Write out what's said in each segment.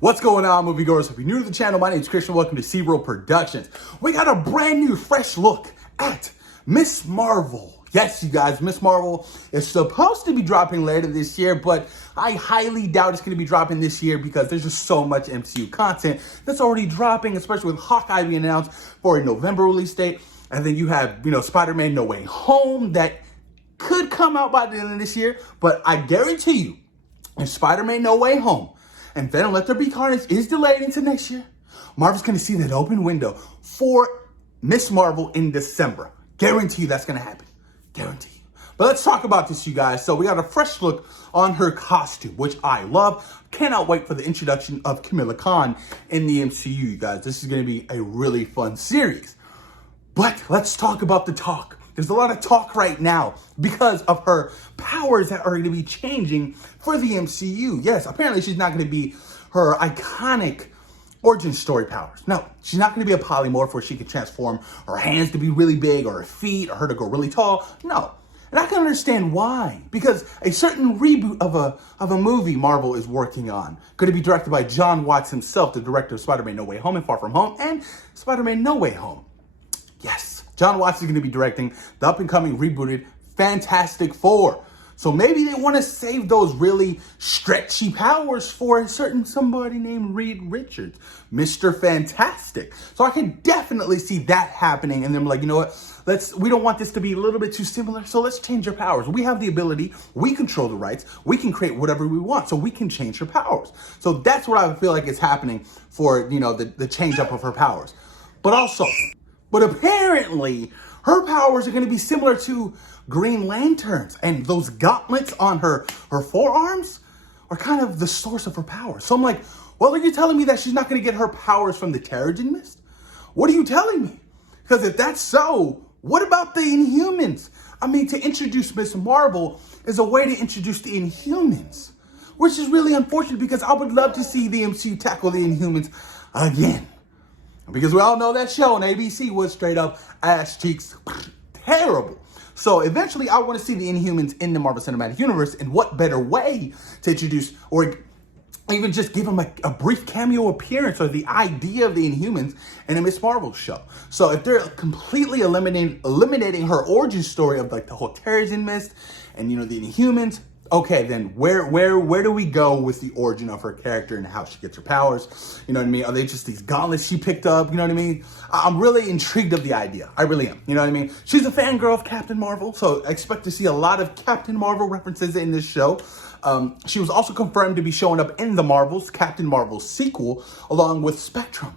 What's going on, moviegoers? If you're new to the channel, my name is Christian. Welcome to Ms.Marvel Productions. We got a brand new, fresh look at Ms.Marvel. Yes, you guys, Ms.Marvel is supposed to be dropping later this year, but I highly doubt it's going to be dropping this year because there's just so much MCU content that's already dropping, especially with Hawkeye being announced for a November release date. And then you have, Spider-Man No Way Home that could come out by the end of this year, but I guarantee you, if Spider-Man No Way Home and Venom Let There Be Carnage is delayed into next year, Marvel's going to see that open window for Ms.Marvel in December. Guarantee you that's going to happen. Guarantee you. But let's talk about this, you guys. So we got a fresh look on her costume, which I love. Cannot wait for the introduction of Kamala Khan in the MCU, you guys. This is going to be a really fun series. But let's talk about the talk. There's a lot of talk right now because of her powers that are going to be changing for the MCU. Yes, apparently she's not going to be her iconic origin story powers. No, she's not going to be a polymorph where she can transform her hands to be really big or her feet or her to go really tall. No. And I can understand why. Because a certain reboot of a movie Marvel is working on, going to be directed by Jon Watts himself, the director of Spider-Man No Way Home and Far From Home and Spider-Man No Way Home. Yes, Jon Watts is going to be directing the up-and-coming rebooted Fantastic Four. So maybe they want to save those really stretchy powers for a certain somebody named Reed Richards, Mr. Fantastic. So I can definitely see that happening. And then like, you know what? We don't want this to be a little bit too similar. So let's change her powers. We have the ability. We control the rights. We can create whatever we want. So we can change her powers. So that's what I feel like is happening for, the change up of her powers. But apparently, her powers are going to be similar to Green Lantern's. And those gauntlets on her forearms are kind of the source of her powers. So I'm like, well, are you telling me that she's not going to get her powers from the Terrigen Mist? What are you telling me? Because if that's so, what about the Inhumans? I mean, to introduce Ms.Marvel is a way to introduce the Inhumans. Which is really unfortunate because I would love to see the MCU tackle the Inhumans again. Because we all know that show on ABC was straight up ass cheeks terrible. So eventually I want to see the Inhumans in the Marvel Cinematic Universe, and what better way to introduce or even just give them a brief cameo appearance or the idea of the Inhumans in a Ms.Marvel show. So if they're completely eliminating her origin story of like the whole Terrigen Mist and the Inhumans, okay, then where do we go with the origin of her character and how she gets her powers? You know what I mean? Are they just these gauntlets she picked up? You know what I mean? I'm really intrigued of the idea. I really am. You know what I mean? She's a fangirl of Captain Marvel, so I expect to see a lot of Captain Marvel references in this show. She was also confirmed to be showing up in the Marvels, Captain Marvel sequel, along with Spectrum,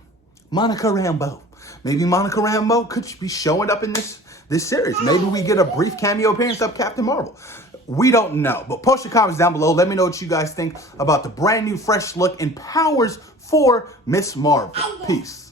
Monica Rambeau. Maybe Monica Rambeau could be showing up in this series. Maybe we get a brief cameo appearance of Captain Marvel. We don't know, but post your comments down below. Let me know what you guys think about the brand new fresh look and powers for Ms.Marvel. Peace.